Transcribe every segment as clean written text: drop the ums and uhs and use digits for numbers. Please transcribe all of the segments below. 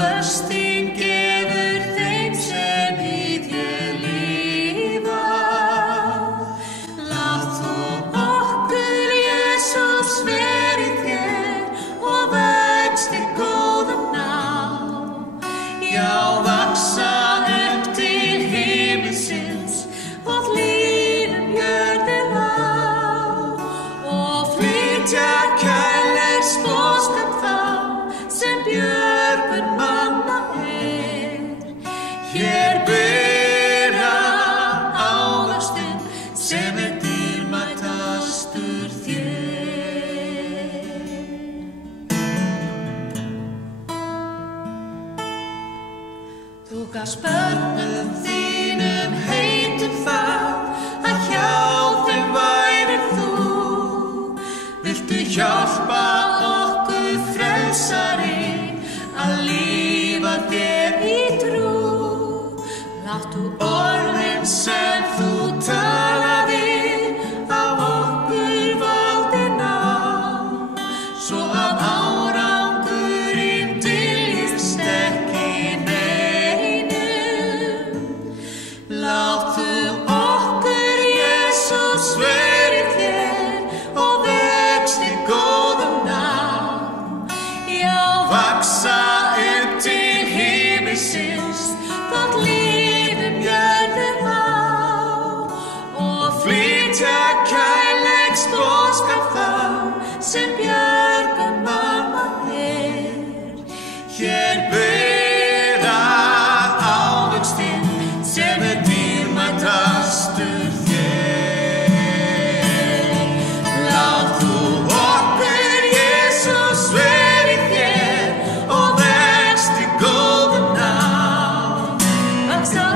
tröstin gefur þeim sem í þér lifa. Lát þú okkur, Jesús, verið þér og vexti góðum ná. Já, vaxa upp til himminsins og lífum jörðir á og flytja kærleiks boðskap þá sem björgun manna Hér bera ávöxtinn sem dýrmætastur þér. Þú gafst börnum þínum heitum það að hjá þeim værir þú. Viltu hjálpa okkur, frelsari, að lifa þér í trú. Láttu orðin sem þú talaðir af okkur valdið ná, svo að árangurinn dyljist ekki neinum. Láttu okkur, Jesús, verið þér og vexti góðum ná. Já, vaxa upp til himminsins þótt lífum jörðir á og flytja kærleiks boðskap þá sem björgun manna Hér bera ávöxtinn sem dýrmætastur þér. Lát þú okkur, Jesús, verið þér og vexti góðum ná. Vaxa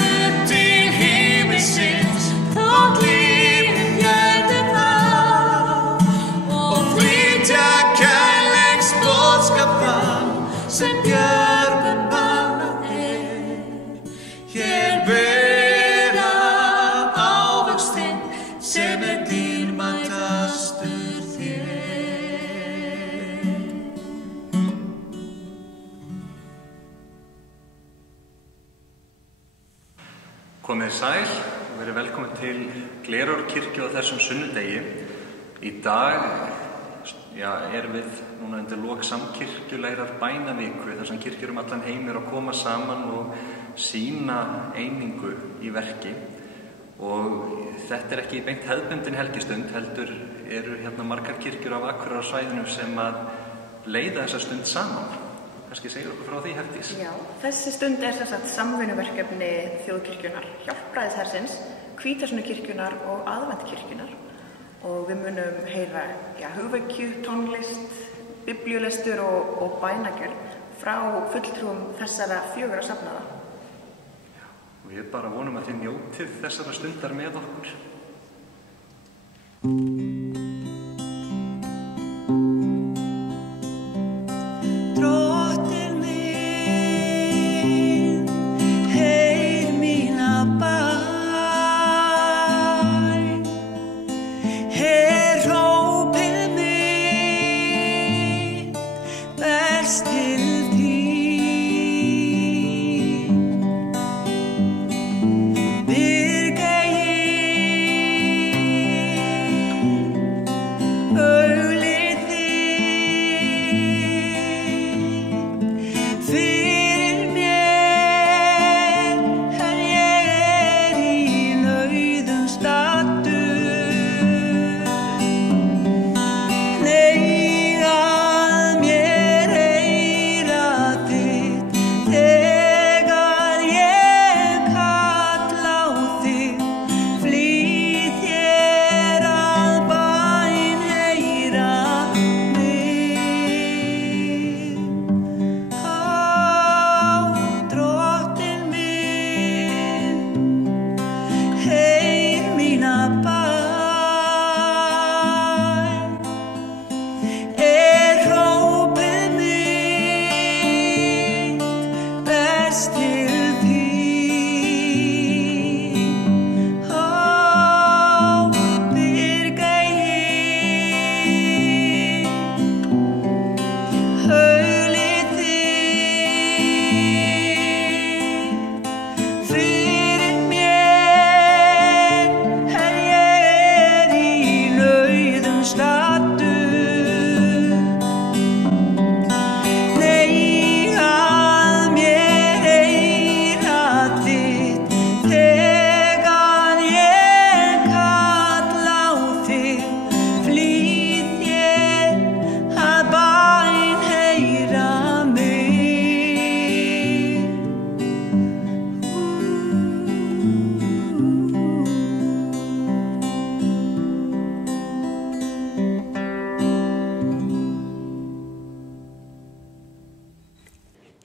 upp til himminsins þótt lífum jörðir á og flytja kærleiks boðskap þá sem björgun manna Hér bera ávöxtinn sem dýrmætastur þér. Komið sæl og verið velkomin til Glerárkirkju á þessum sunnudegi. Í dag erum við núna undir lok samkirkjulegrar bænaviku þar sem kirkjur allan heim eru að koma saman og sýna einingu í verki. Og þetta ekki beint hefðbundin helgistund, heldur eru hérna margar kirkjur af Akureyrarsvæðinu sem að leiða þessa stund saman. Kannski segir okkur frá því, Herdís. Já, þessi stund sem sagt samvinnuverkefni Þjóðkirkjunnar, Hjálpræðishersins, Hvítasunukirkjunnar og Aðventkirkjunnar. Og við munum heyra hugvekju, tónlist, biblíulestur og bænagjörð frá fulltrúum þessara 4 safnaða. Og við bara vonum að þið njótið þessara stundar með okkur. Nei, að mér heyra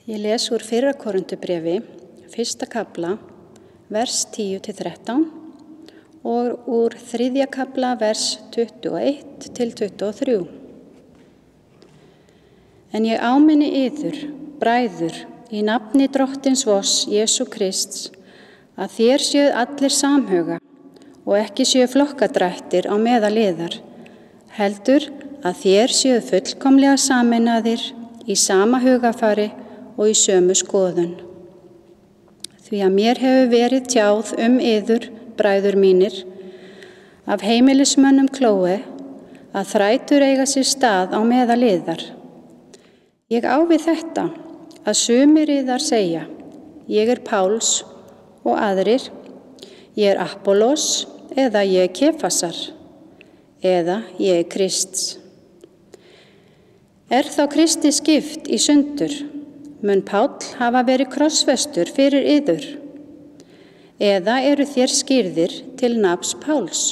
Ég les úr 1. Korintubréfi, 1. kafla, vers 10-13 og úr 3. kafla, vers 21-23. En ég áminni yður, bræður, í nafni Drottins voss, Jesú Krists, að þér séuð allir samhuga og ekki séu flokkadrættir á meðal yðar, heldur að þér séuð fullkomlega sameinaðir í sama hugafari og í sömu skoðun. Því að mér hefur verið tjáð yður, bræður mínir, af heimilismönnum Klóe, að þrætur eiga sér stað á meðal yðar. Ég á við þetta, að sumir yðar segja, ég Páls og aðrir, ég Apollos eða ég Kefasar, eða ég Krists. Er þá Kristi skipt í sundur? Mun Páll hafa verið krossfestur fyrir yður? Eða eru þér skírðir til nafns Páls?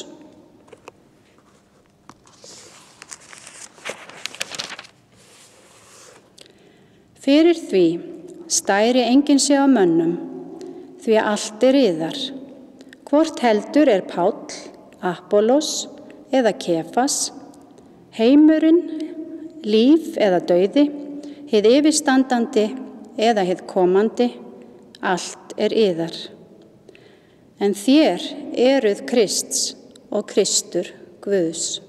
Fyrir því stæri enginn sig á mönnum, því að allt yðar. Hvort heldur Páll, Apollos eða Kefas, heimurinn, líf eða dauði, hið yfirstandandi eða hið komandi, allt yðar. En þér eruð Krists og Kristur Guðs.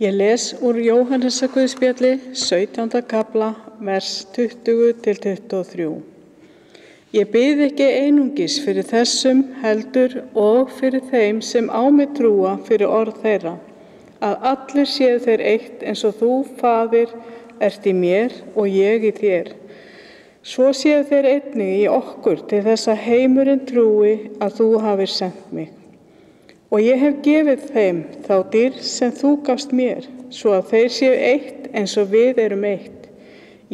Ég les úr Jóhannesarguðspjalli, 17. kafla, vers 20-23. Ég bið ekki einungis fyrir þessum heldur og fyrir þeim sem á mig trúa fyrir orð þeirra, að allir séu þeir eitt eins og þú, Faðir, ert í mér og ég í þér. Svo séu þeir einnig í okkur til þess að heimurinn trúi að þú hafir sent mig. Og ég hef gefið þeim þá dýrð sem þú gafst mér, svo að þeir séu eitt eins og við erum eitt.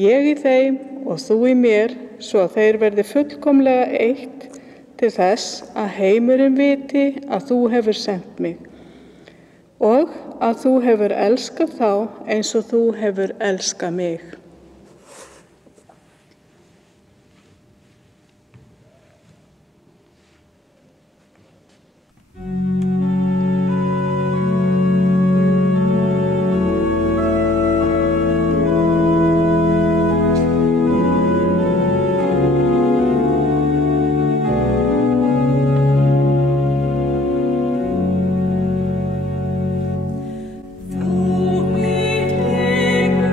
Ég í þeim og þú í mér, svo að þeir verði fullkomlega eitt til þess að heimurinn viti að þú hefur sent mig og að þú hefur elskað þá eins og þú hefur elskað mig. Þú mitt líf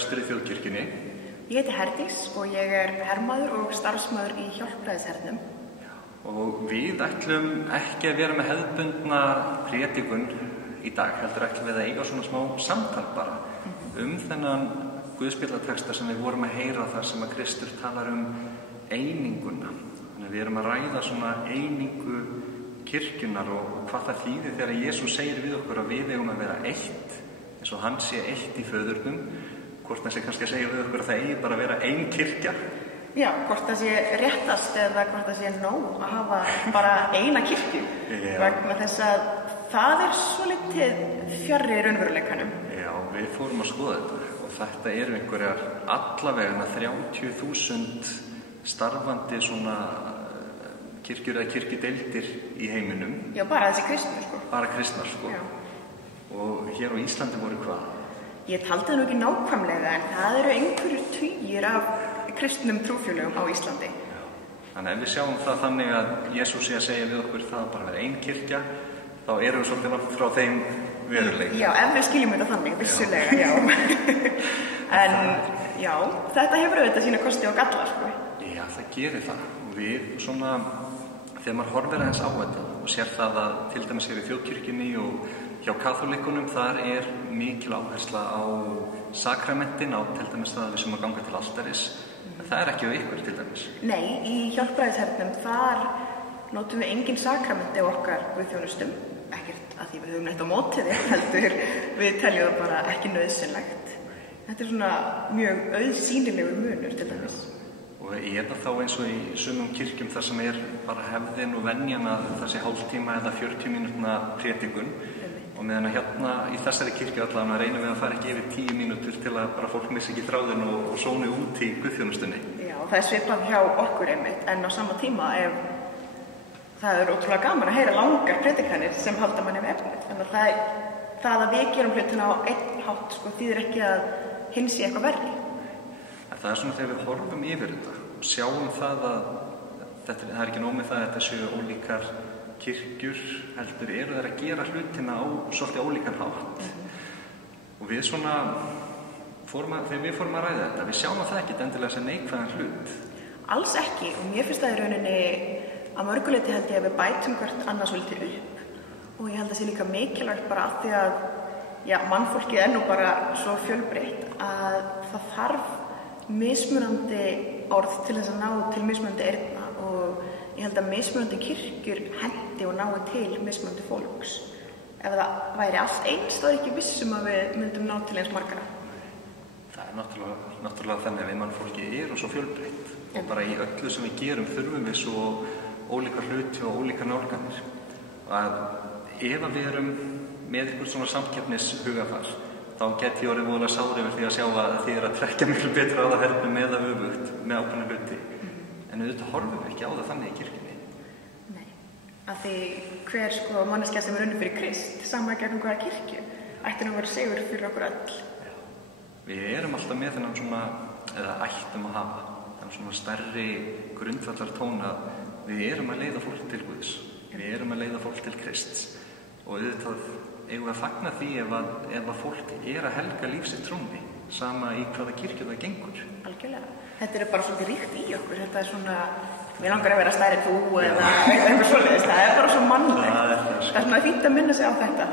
prestur í þjóðkirkjunni. Ég heiti Herdís og ég er hermaður og starfsmaður í Hjálpræðishernum. Og við ætlum ekki að vera með hefðbundna prédikun í dag, heldur ætlum við að eiga svona smá samtal bara þennan guðspjallatexta sem við vorum að heyra þar sem að Kristur talar eininguna. Þannig að við erum að ræða svona einingu kirkjunnar og hvað það þýðir þegar Jesús segir við okkur að við eigum að vera eitt, eins og hann sé eitt í föðurnum, hvort það sé kannski að segja við okkur að það eigi bara að vera ein kirkja. Já, hvort það sé réttast eða hvort það sé nóg að hafa bara eina kirkju, vegna þess að það er svolítið fjarri raunveruleikanum. Já, við fórum að skoða þetta og þetta eru einhverjar allavega 30.000 starfandi svona kirkjur eða kirkjudeildir í heiminum. Já, bara þessi kristnir, sko. Bara kristnar, sko. Já. Og hér á Íslandi voru hvað? Ég taldi það nú ekki nákvæmlega, en það eru einhverjir tugir af kristnum trúfélögum á Íslandi. Já. Þannig að ef við sjáum það þannig að Jesús sé að segja við okkur það bara vera ein kirkja, þá erum við svolítið langt frá þeim veruleika. Já, ef við skiljum þetta þannig, vissulega, já. En já, þetta hefur auðvitað sína kosti og galla, sko. Já, það gerir það. Og við svona, þegar maður horfir aðeins á þetta og sér það að til dæmis hér í þjóðkirkjunni og hjá kaþólikkunum þar er mikil áhersla á sakramentin, á til dæmis það að við sem að ganga til altaris. Það er ekki á ykkur til dæmis. Nei, í Hjálpræðishernum þar notum við engin sakramenti á okkar guðþjónustum, ekkert að því við höfum neitt á móti þig, heldur við teljum það bara ekki nauðsynlegt. Þetta er svona mjög auðsýnilegur munur til dæmis. Og er það þá eins og í sumum kirkjum þar sem er bara hefðin og venjan að það sé hálftíma eða 40 mínútna prédikun og meðan að hérna í þessari kirkju allavega reynum við að fara ekki yfir 10 mínútur til að bara fólk missi ekki þráðin og sóni út í guðþjónustunni. Já, það er svipað hjá okkur einmitt, en á sama tíma ef það er ótrúlega gaman að heyra langar predikanir sem halda manni við efnið. Þannig að það að við gerum hlutina á einn hátt sko þýðir ekki að hinn sé eitthvað verri. Það er svona þegar við horfum yfir þetta og sjáum það að það er ekki nóg með það að þetta séu ólíkar kirkjur, heldur eru þær að gera hlutina á svolítið ólíkan hátt. Og við svona, þegar við fórum að ræða þetta, við sjáum að það ekkert endilega sem neikvæðan hlut. Alls ekki, og mér finnst það í rauninni að mörguleyti held ég að við bætum hvert annars svolítið upp. Og ég held að það sé líka mikilvægt bara af því að mannfólkið er nú bara svo fjölbreytt að það þarf mismunandi orð til þess að ná til mismunandi eyrna og ég held að mismunandi kirkjur hendi og nái til mismunandi fólks. Ef það væri allt eins, þá er ekki vissum að við myndum ná til eins margara. Það er náttúrulega þannig að við mannfólki erum svo fjölbreytt og bara í öllu sem við gerum þurfum við svo ólíkar hluti og ólíkar nálganir. Og að ef við erum með eitthvað svona samkeppnishugafar þá geti ég orðið voðalega sár yfir því að sjá að þið er að trekkja miklu betur á það herfum með að öfugt með ákveðna hluti. En auðvitað horfum við ekki á það þannig í kirkjunni. Nei, af því hver sko manneskja sem er unnið fyrir Krist, sama gegnum hvaða kirkju, ætti nú að vera sigur fyrir okkur öll. Já. Við erum alltaf með þennan svona, eða ættum að hafa, þennan svona stærri grundvallar tóna að við erum að leiða fólk til Guðs, við erum að leiða fólk til Krists og auðvitað eigum við að fagna því ef að fólk er að helga lífsitt trúnni, sama í hvaða kirkju það gengur. Algjörlega. Þetta er bara svolítið ríkt í okkur. Þetta er svona, mér langar að vera stærri þú eða eitthvað svoleiðis. Það er bara svo mannlegt. Það er svona fínt að minna sig á þetta.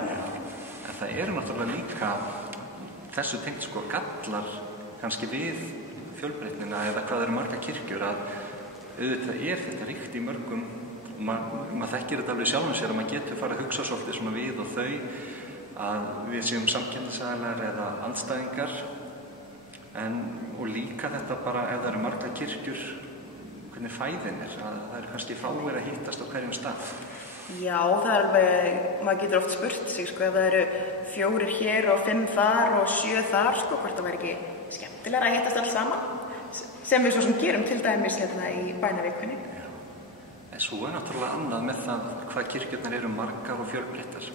En það eru náttúrulega líka þessu tengt sko gallar kannski við fjölbreytnina eða hvað eru marga kirkjur að auðvitað er þetta ríkt í mörgum. Maður þekkir þetta alveg sjálfum sér að maður getur farið að hugsa svolítið svona við og þau að við séum samkeppnisaðilar eða andstæðingar og líka þetta bara ef það eru margar kirkjur hvernig fæðin er að það eru kannski fáir að hittast á hverjum stað. Já, það er alveg, maður getur oft spurt sig sko ef það eru 4 hér og 5 þar og 7 þar sko hvort það væri ekki skemmtilega að hittast alls saman sem við svo sem gerum til dæmis hérna í bænavikunni. En svo er náttúrulega annað með það hvað kirkjurnar eru margar og fjölbreyttar.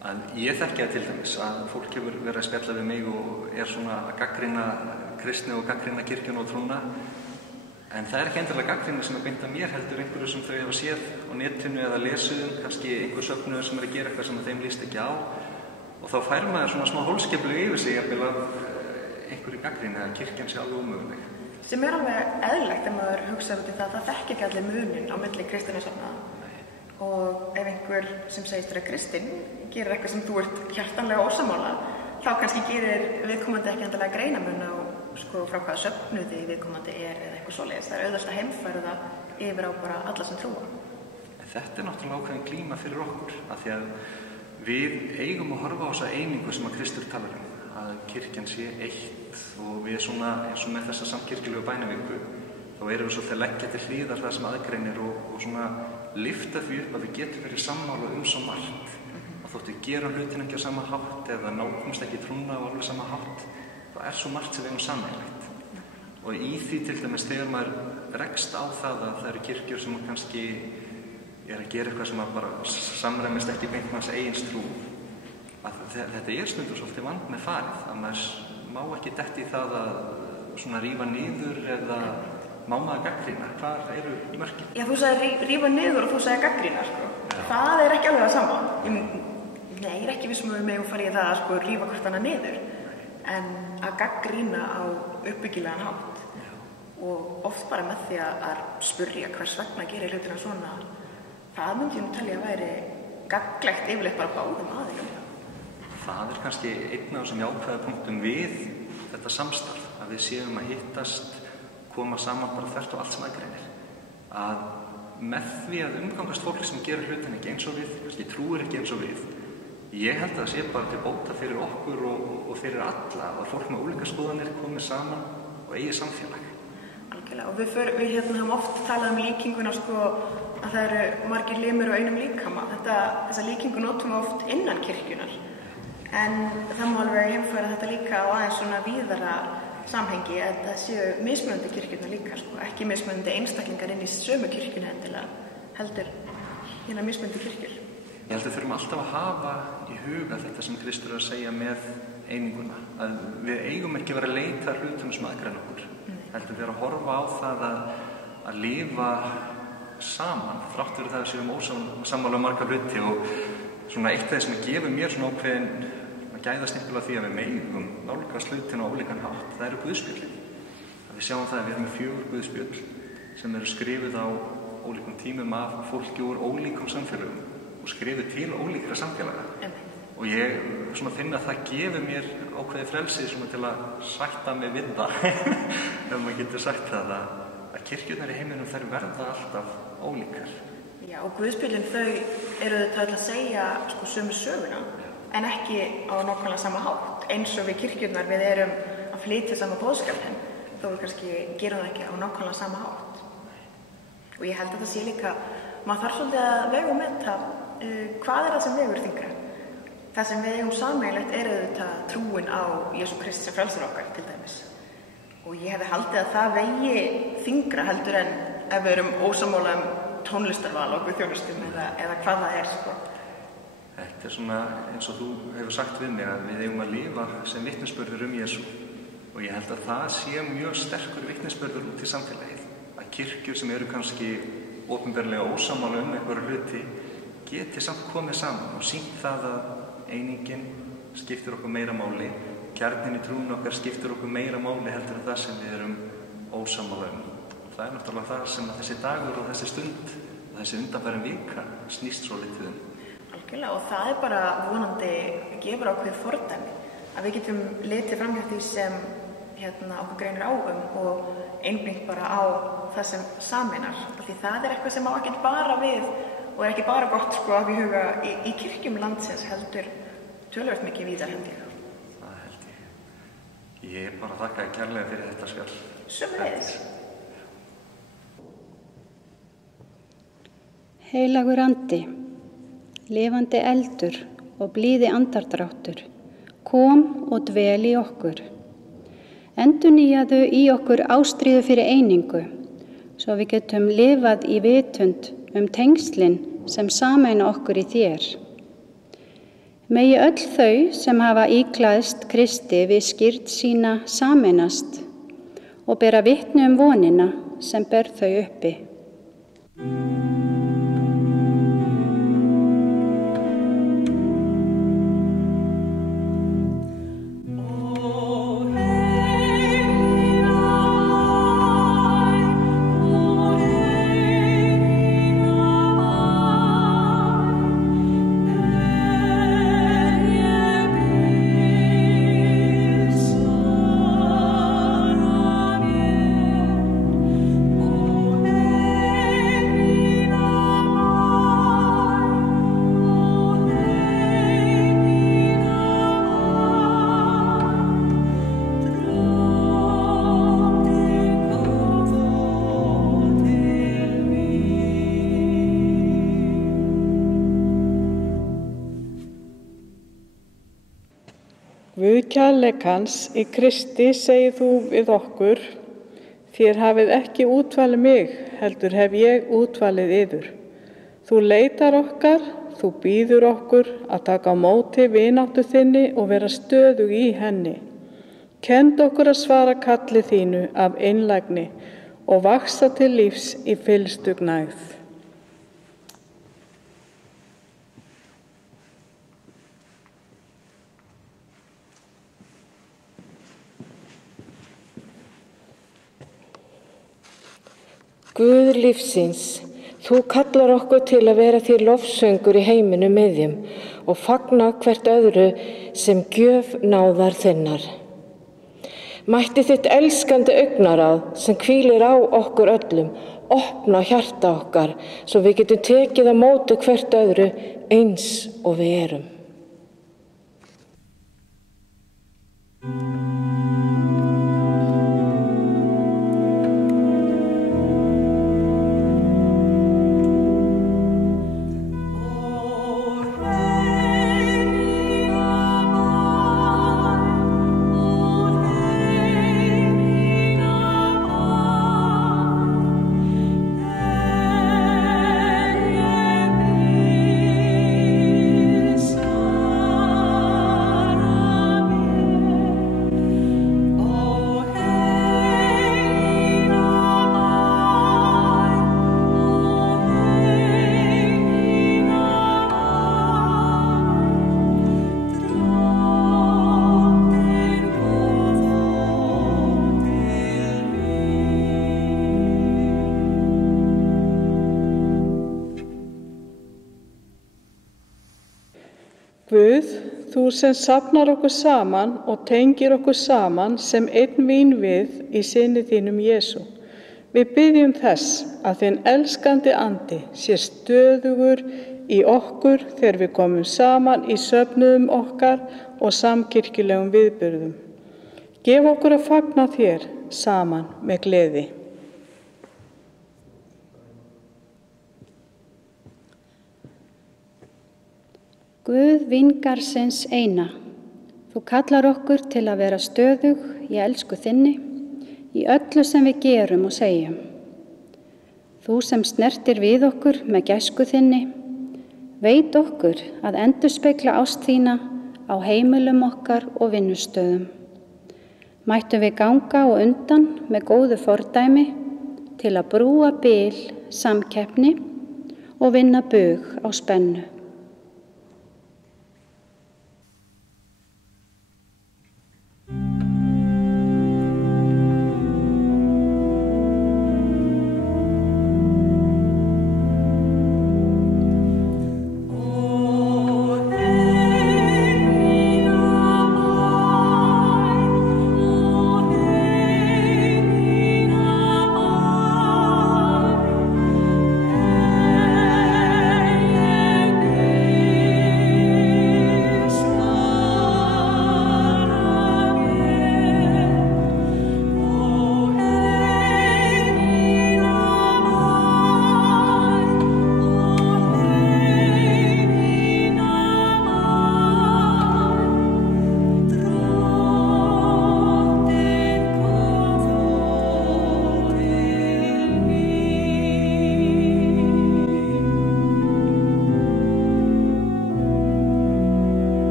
Að ég þekki það til dæmis að fólk hefur verið að spjalla við mig og er svona að gagnrýna kristni og gagnrýna kirkjuna og trúna. En það er ekki endilega gagnrýni sem er beint að mér heldur einhverju sem þau hafa séð á netinu eða lesuðum, kannski einhver söfnuður sem er að gera eitthvað sem þeim líst ekki á. Og þá fær maður svona smá hólskeplu yfir sig að einhverju gagnrýni að kirkjan sé alveg ómöguleg. Sem alveg eðlilegt ef maður hugsaður út í það þekki ekki allir munin á milli kristinna safnaða. Og ef einhver sem segist vera kristinn gerir eitthvað sem þú ert hjartanlega ósammála, þá kannski gerir viðkomandi ekki endilega greinamun á frá hvaða söfnuði viðkomandi eða eitthvað svoleiðis. Það auðvelt að heimfæra það yfir á bara alla sem trúa. Þetta náttúrulega ákveðin glíma fyrir okkur, af því að við eigum að horfa á þessa einingu sem að Kristur talar að kirkjan sé eitt, og við svona, eins og með þessa samkirkjulegu bænaviku, þá erum við svolítið að leggja til hlýðar það sem aðgreinir og svona lyfta því upp að við getum verið sammála svo margt. Og þótt við gerum hlutin ekki á sama hátt eða nákomst ekki trúna á alveg sama hátt, þá svo margt sem við eigum sameiginlegt. Og í því til dæmis þegar maður rekst á það að það eru kirkjur sem kannski að gera eitthvað sem bara samræmist ekki beint með þess eigins trú, að þetta stundur svolítið vandmeðfarið, að maður má ekki detti í það að svona rífa niður eða má maður gagnrýna. Hvar eru mörkin? Já, þú sagði rífa niður og þú sagði gagnrýna, Það er ekki alveg það sama. Nei, ég ekki vissum að við megum fara í það að rífa hvort annað niður, en að gagnrýna á uppbyggilegan hátt. Og oft bara með því að spurja hvers vegna gerir hlutina svona, það myndi ég telja að væri gagnlegt yfirleitt bara báðum aðilum. Það kannski einn af þessum jákvæða punktum við þetta samstarf, að við séum að hittast, koma saman bara þvert og allt sem aðgreinir. Að með því að umgangast fólk sem gerir hlutin ekki eins og við, kannski trúir ekki eins og við, ég held að það sé bara til bóta fyrir okkur og fyrir alla, að fólk með ólíka skoðanir komið saman og eigi samfélag. Algjörlega, og við höfum oft talað líkinguna að það eru margir limir á einum líkama. Þessa líkingu notum við oft innan kirkjunar, en það má alveg heimfæra þetta líka á aðeins svona víðara samhengi, að það séu mismunandi kirkjurnar líka, ekki mismunandi einstaklingar inn í sömu kirkjuna endilega, heldur hérna mismunandi kirkjur. Ég held að þurfum alltaf að hafa í huga þetta sem Kristur að segja með eininguna, að við eigum ekki að vera að leita hlutunum sem aðgreina okkur, heldur við að horfa á það að lifa saman, þrátt fyrir það að séum ósammála margar hluti. Og svona eitt af það sem gefur mér svona ákveðin að gæða snippulega því að við megum nálgast hlutina á ólíkan hátt, það eru guðspjöllin. Við sjáum það að við erum með 4 guðspjöll sem eru skrifuð á ólíkum tímum af fólki úr ólíkum samfélögum og skrifuð til ólíkra samfélaga. Og ég svona finna að það gefur mér ákveði frelsi svona til að sætta mig við það, ef maður getur sagt það, að kirkjurnar í heiminum þær verða alltaf ólíkar. Já, og guðspjöllin þau eru þetta að segja sömu söguna, en ekki á nákvæmlega sama hátt. Eins og við kirkjurnar við erum að flytja sama boðskapinn, þó við kannski gerum það ekki á nákvæmlega sama hátt. Og ég held að það sé líka, maður þarf svolítið að vega og meta hvað það sem vegur þyngra. Það sem við eigum sameiginlegt þetta trúin á Jesú Krist sem frelsar okkar til dæmis. Og ég hefði haldið að það vegi þyngra heldur en ef við erum ósammála tónlistarval og guðþjónustum eða hvað það er. Þetta svona eins og þú hefur sagt við mig, að við eigum að lifa sem vitnisburður Jesú. Og ég held að það sé mjög sterkur vitnisburður út í samfélagið. Að kirkjur sem eru kannski opinberlega ósammála einhverju hluti geti samt komið saman og sýnt það að einingin skiptir okkur meira máli, kjarninn í trúin okkar skiptir okkur meira máli heldur en það sem við erum ósammála Það er náttúrulega það sem þessi dagur og þessi stund og þessi undanfærin vika snýst svo litið Algjörlega, og það er bara vonandi gefur ákveðið fordæmi að við getum litið fram hjá því sem okkur greinir á og einblínt bara á það sem sameinar, því það er eitthvað sem á ekki bara við og er ekki bara gott að við huga í kirkjum landsins heldur töluvert mikið víðar held ég. Það held ég. Ég bara þakka kærlega fyrir þetta spjall. Sömuleiðis. Heilagur andi, lifandi eldur og blíði andardráttur, kom og dvel í okkur. Endurnýjaðu í okkur ástríðu fyrir einingu, svo við getum lifað í vitund tengslin sem sameina okkur í þér. Megi öll þau sem hafa íklæðst Kristi við skírn sína sameinast og bera vitni vonina sem ber þau uppi. O kærleikans í Kristi segir þú við okkur, þér hafið ekki útvalið mig, heldur hef ég útvalið yður. Þú leitar okkar, þú býður okkur að taka á móti vináttu þinni og vera stöðug í henni. Kennd okkur að svara kalli þínu af einlægni og vaxa til lífs í fyllstu gnægð. Guð lífsins, þú kallar okkur til að vera þér lofsöngur í heiminum miðjum og fagna hvert öðru sem gjöf náðar þinnar. Mætti þitt elskandi augnaráð sem hvílir á okkur öllum, opna hjarta okkar svo við getum tekið á móti hvert öðru eins og við erum. Guð, þú sem safnar okkur saman og tengir okkur saman sem einn vínvið í syni þínum Jesú. Við biðjum þess að þinn elskandi andi sé stöðugur í okkur þegar við komum saman í söfnuðum okkar og samkirkjulegum viðburðum. Gef okkur að fagna þér saman með gleði. Guð vingarsins eina, þú kallar okkur til að vera stöðug í elsku þinni, í öllu sem við gerum og segjum. Þú sem snertir við okkur með gæsku þinni, veit okkur að endurspegla ást þína á heimilum okkar og vinnustöðum. Mættum við ganga og undan með góðu fordæmi til að brúa bil samkeppni og vinna bug á spennu.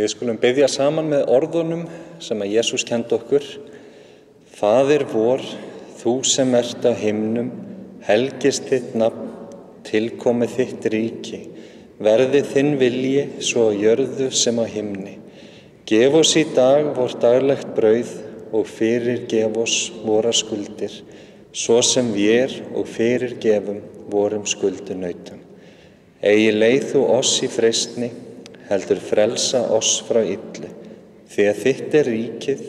Við skulum biðja saman með orðunum sem að Jesús kenndi okkur. Faðir vor, þú sem ert á himnum, helgist þitt nafn, tilkomi þitt ríki. Verði þinn vilji svo á jörðu sem á himni. Gef oss í dag vor daglegt brauð og fyrirgef oss vorar skuldir, svo sem vér og fyrirgefum vorum skuldunautum. Eigi leið þú oss í freistni, heldur frelsa oss frá illu, því að þitt er ríkið,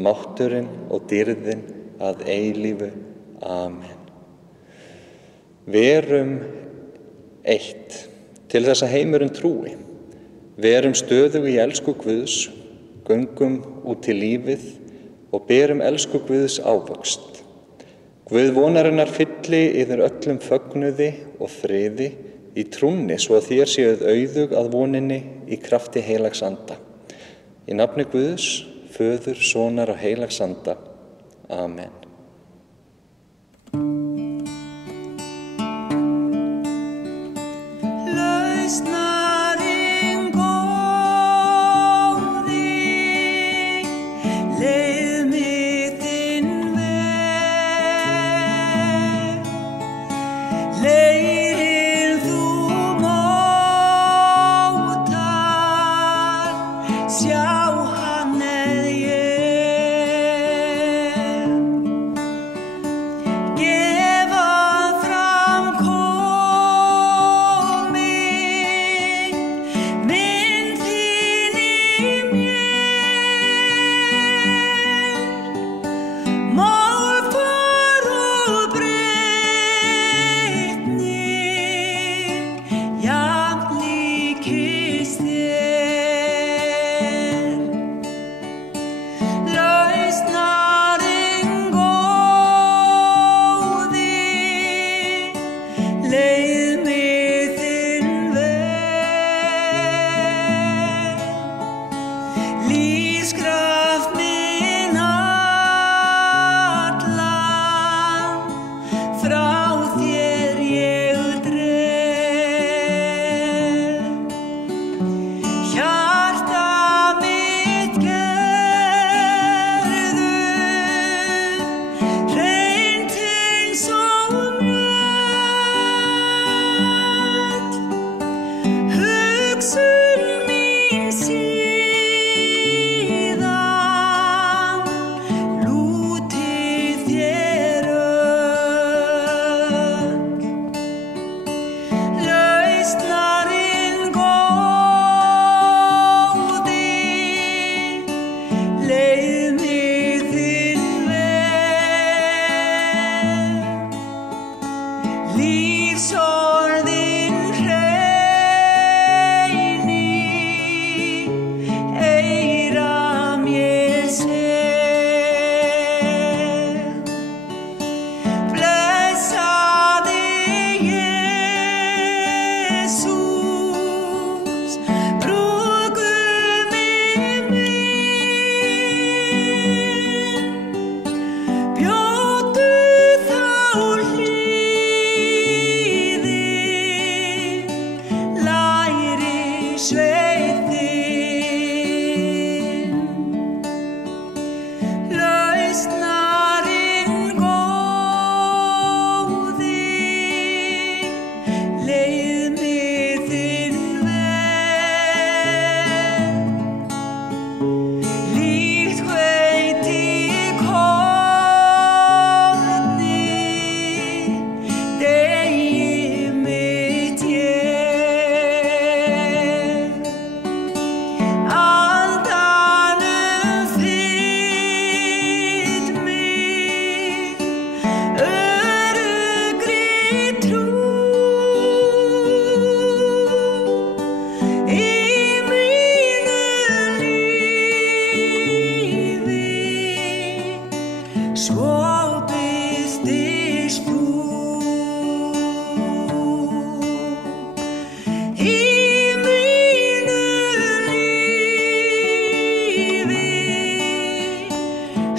mátturinn og dýrðin að eilífu. Amen. Verum eitt til þess að heimurinn trúi. Verum stöðug í elsku Guðs, göngum út í lífið og berum elsku Guðs ávöxt. Guð vonarinnar fylli yfir öllum fögnuði og friði í trúnni svo að þér séuð auðug að voninni í krafti heilags anda. Í nafni Guðs, Föður, Sonar og heilags anda. Amen.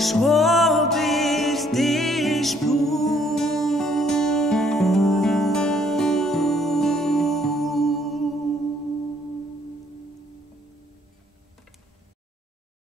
Svo